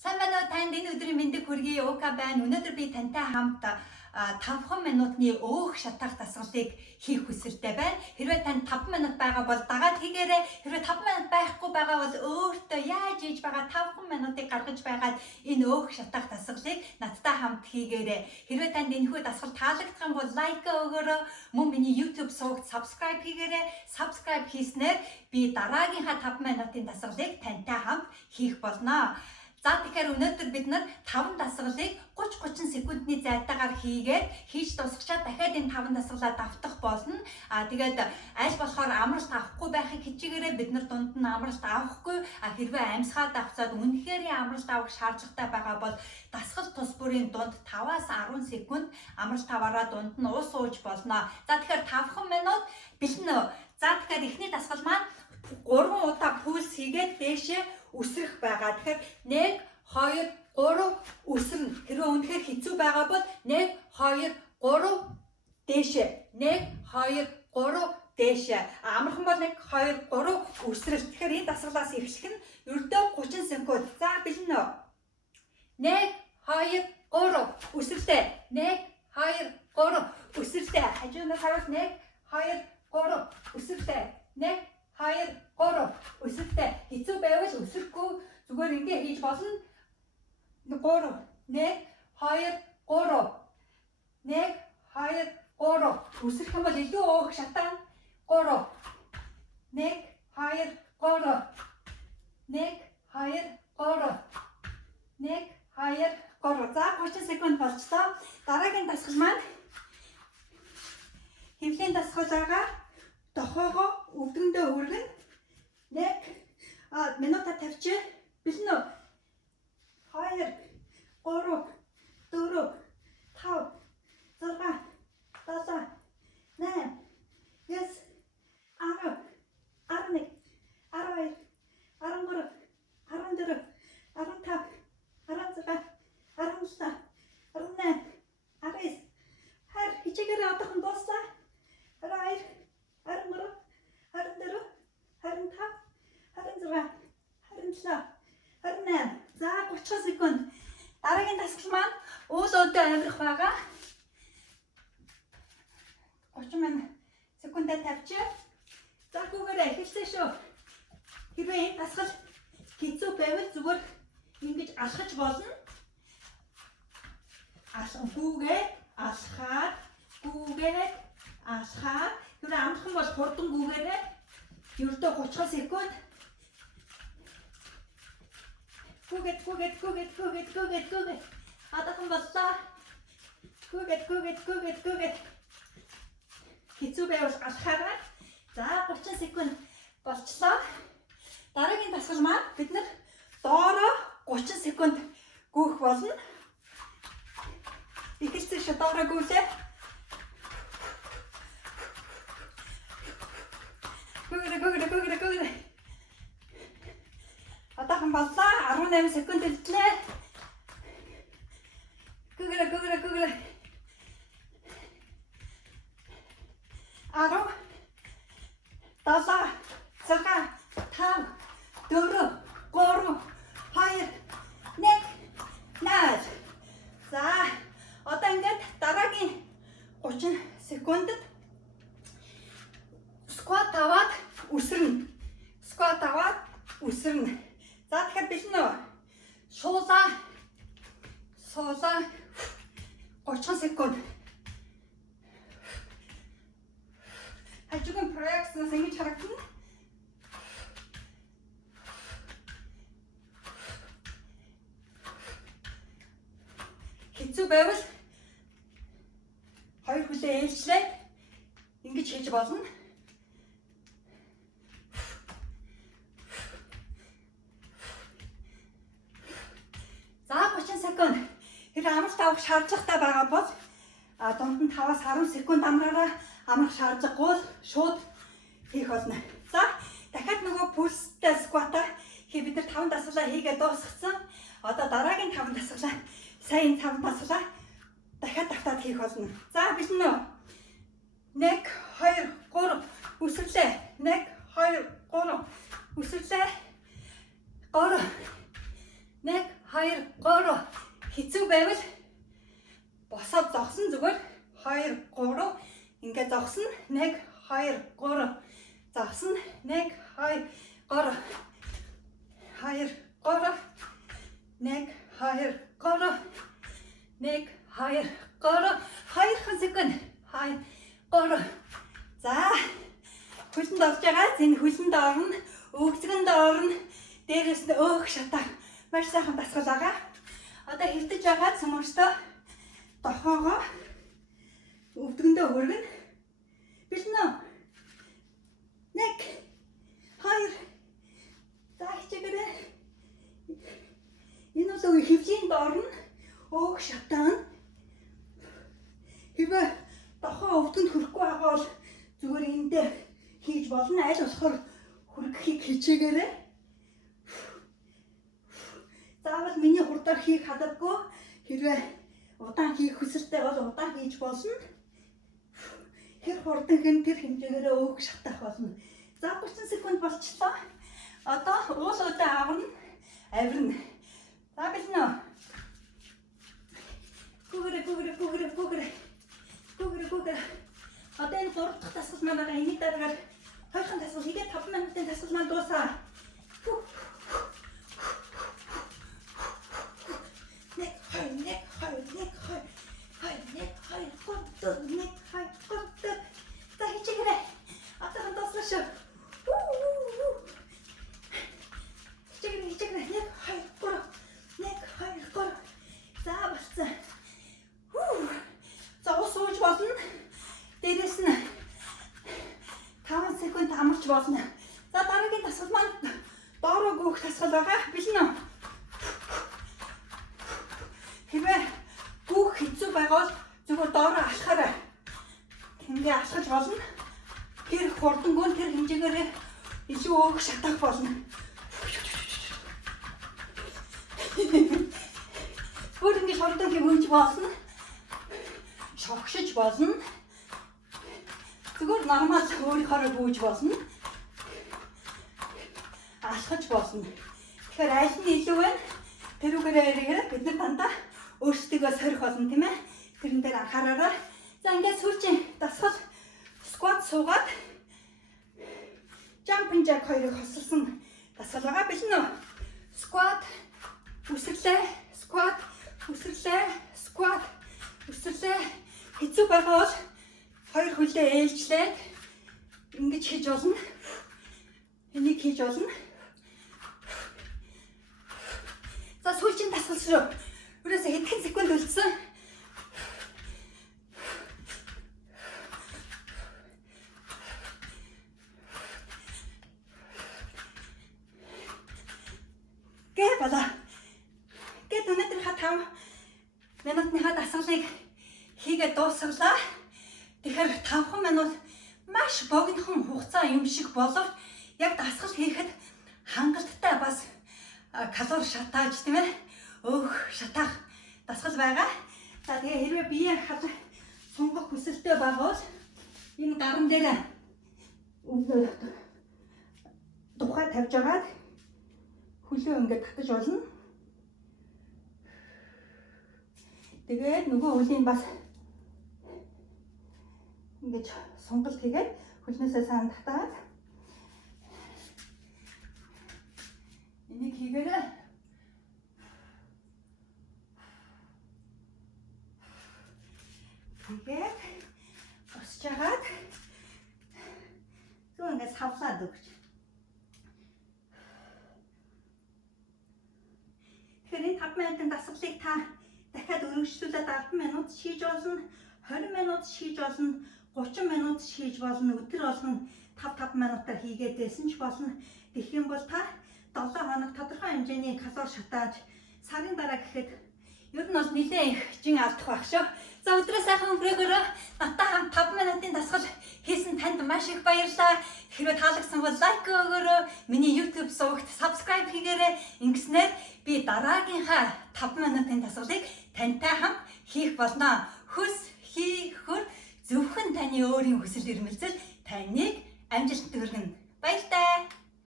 Сайн байна уу? Танд энэ өдрийн мэндийг хүргэе. Ука байна. Өнөөдөр би тантай хамт 5 минутны өөх шатах дасгалыг хийх хүсэлтэй байна. Хэрвээ танд 5 минут байгаа бол дагаад хийгээрэй. Хэрвээ 5 минут байхгүй байгаа бол өөртөө яаж хийж байгаа 5 минутыг гаргаж байгаад энэ өөх шатах дасгалыг надтай хамт хийгээрэй. Хэрвээ танд энэхүү дасгал таалагдах юм бол лайк өгөөрэй. Мөн миний YouTube сувагт subscribe хийгээрэй. Subscribe хийснээр би дараагийнхаа 5 минутын дасгалыг тантай хамт хийх болно. За тэгэхээр өнөөдөр бид 5 дасгалыг 30-30 секундны зайтаагаар хийж дуусгачаад дахиад энэ 5 дасгалаа давтах болно. Тэгээд аль болохоор амралт авахгүй байхыг хичээгээрэй. Бид дунд нь амралт авахгүй. Хэрвээ амьсгаад авцаад үнэхээр амралт авах шаардлагатай байгаа бол дасгал тус бүрийн дунд 5-аас 10 секунд амралт аваараа дунд нь ус ууж болно. За тэгэхээр 5 минут бэлэн. За тэгэхээр эхний дасгал маань 3 удаа пульс хийгээд дээшээ үсрэх байгаа. Тэгэхээр 1 2 3 үсрэн. Хэрвээ үнэхээр хэцүү байгаа бол 1 2 3 дээшээ. 1 2 3 дээшээ. Амархан бол 1 2 3 үсрэл. Тэгэхээр энэ дасгалаас эхлэх нь ердөө 30 секунд. За бэлэн үү? 1 2 3 үсрэлтэй. 1 2 3 үсрэлтэй. Хажуунаас харуул 1 2 3 үсрэлтэй. 1 2 3 өсөлттэй. Хэцүү байвал өсөхгүй зүгээр ингэ хийж болно. 3 1 2 3 1 2 3 өсөх юм бол илүү өөх шатаа. 3 1 2 3 1 2 3 1 2 3. За 30 секунд болчихлоо. Дараагийн дасгал маань хөвлийн дасгал байгаа. Дохоогоо өвдөндөө өргөн 1 минута тавьчих. Бэлэн үү? 2 3 4 5 6 7 8 9 10 11 12 13 14 15 16 17 18 19 хар хичээгээр одоохон дууссан. 22 23 24 25 26 27 28. За 30 секунд. Дараагийн дасгал маань уул өдөө амирах байгаа. 30 секундэд тавьчих. За гүүгээрээ эхэлсэн шүү. Хэрвээ энэ дасгал хэцүү байвал зүгээр ингэж алхаж болно. Гүүгээд алхаад гүүгээд алхаад. Хэрвээ амархан бол хурдан гүүгээрээ ердөө 30 секунд. Гүүгээд. Адаахан боллоо. Гүүгээд. Хэцүү байвал алхаарай. За 30 секунд болчлоо. Дараагийн дасгал маань бид доороо 30 секунд гүүх болно. Эхэлсэн шүү доороо гүйлээ. Гүүгээ. Одоохон боллоо. 18 секунд хэлтлээ. Гүүгээ. 10 7 6 5 4 3 2 1 0. За одоо ингээд дараагийн 30 секундэд скват аваад үсрэн. За тэгэхээр бэлэн үү? Суулаа 30 секунд. Хажуугийн проекцнаас ингэж харагдана. Хэцүү байвал хоёр хүлээ ээлжлээд ингэж хийж болно. За 30 секунд. Хэрэг амралт авах шаардлагатай байгаа бол дунд нь 5-аас 10 секунд амраараа. Амрах шаардлагагүй шууд хийх болно. За дахиад нөгөө пульстэй сквата бид 5 дасгалаа хийгээд дуусгацсан. Одоо дараагийн 5 дасгалаа сайн 5 дасгалаа дахиад давтаад хийх болно. За бэлэн үү? 1 2 3 үсрлээ. 1 2 3 үсрлээ. 3 1 2 3 хэцүү байвал босоод зогсон зүгээр 2 3 ингээд зогсно 1 2 3 зогсно 1 2 3 2 3 1 2 3 1 2 3 2 секунд 2 3 за хөлөнд орж байгаа энэ хөлөнд орно өгцгөнд орно дээрээс нь өөх шатаа маш сайхан дасгал байгаа одоо хөвтөж байгаа цөмөртөө дохоогоо өвдгөндөө хөргөн бэлнэ 1 2 за хичээгээрэй энэ бол хөвжинд орно өөх шатаа хэвээ дохоо өвдгөнд хөрөхгүй байгаа бол зүгээр энэ дээр хийж болно аль болохоор хөргөхийг хичээгээрэй заавал миний хурдаар хийх хадаггүй хэрвээ удаан хийх хүсэлтэй бол удаан хийж болно хэр хурдан хэн тэр хэмжээгээр өөх шатах болно за 30 секунд болчихлоо одоо уулуудаа аварна авирна за бэлнэ гүгэрэ одоо энэ 3 дахь дасгал маань байгаа энийг дараагаар 2 дахь дасгал хийгээд 5 минутын дасгал маань дуусаа болно. За дараагийн дасгал маань доороо гүөх дасгал байгаа. Бэлэн үү? Хэвээ гүөх хэцүү байгаа бол зүгээр доороо алхаарай. Ингээ алхаж болно. Тэр хурдангуун тэр хэмжээгээр илүү өөх шатах болно. Бүр ингээ хурдан хөвж болно. Шогшиж болно. Зүгээр нормал өөрийнхөө бүүж болно. Алхаж болно. Тэгэхээр аль нь илүү вэ? Тэрүүгээр бид нар дандаа өөрсдийгөө сорих болно тийм ээ. Тэрэн дээр анхаараарай. За ингээд сүүлийн дасгал squat суугаад jumping jack хоёрыг хослолсон дасгал байгаа. Бэлэн үү? Squat үсэрлээ, squat үсэрлээ, squat үсэрлээ. Хэцүү байгаа бол хоёр хөлөө ээлжлээд ингэж хийж болно. Энийг хийж болно. За сүүлийн дасгал шүү. Өөрөөсөө хэдхэн секунд үлдсэн. Гэ бала. Гэт өнөөдрийнхээ 5 минутныхаа дасгалыг хийгээд дуусгалаа. Тэгэхээр 5 минут маш богинохон хугацаа юм шиг боловч яг дасгал хийхэд хангалттай бас калори шатааж тийм ээ өөх шатаах дасгал байгаа. За тэгээ хэрвээ бие сунгах хүсэлтэй байгаа бол энэ гарам дээр тухай тавьж агаад хөлөө ингээд татаж болно. Тэгээд нөгөө хөлийн бас ингэж сонголт хийгээд хөлнөөсөө сайн татаад энийг хийгээрэй. Тэгээд босч агаад зүүн ингээд савлаад өгч. Тэгэхээр энэ 5 минутын дасгалыг та дахиад өргөжлүүлээд 10 минут хийж болно, 20 минут хийж болно, 30 минут хийж болно, өдөр болгон 5 минутаар хийгээд байсан ч болно. Тэгэх юм бол та 7 хоног тодорхой хэмжээний калори шатааж сарын дараа гэхэд ер нь бол нэлээд их жин алдах байх шүү. За өдрөө сайхан өнгөрөөгөөрөө надтай хамт 5 минутын дасгал хийсэн танд маш их баярлалаа. Хэрвээ таалагдсан бол лайк өгөөрэй. Миний YouTube сувагт subscribe хийгээрэй. Ингэснээр би дараагийнхаа 5 минутын дасгалыг тантай хамт хийх болно. Хүс хийхүр зөвхөн таны өөрийн хүсэл эрмэлзэл таныг амжилтанд хүргэнэ. Баяртай.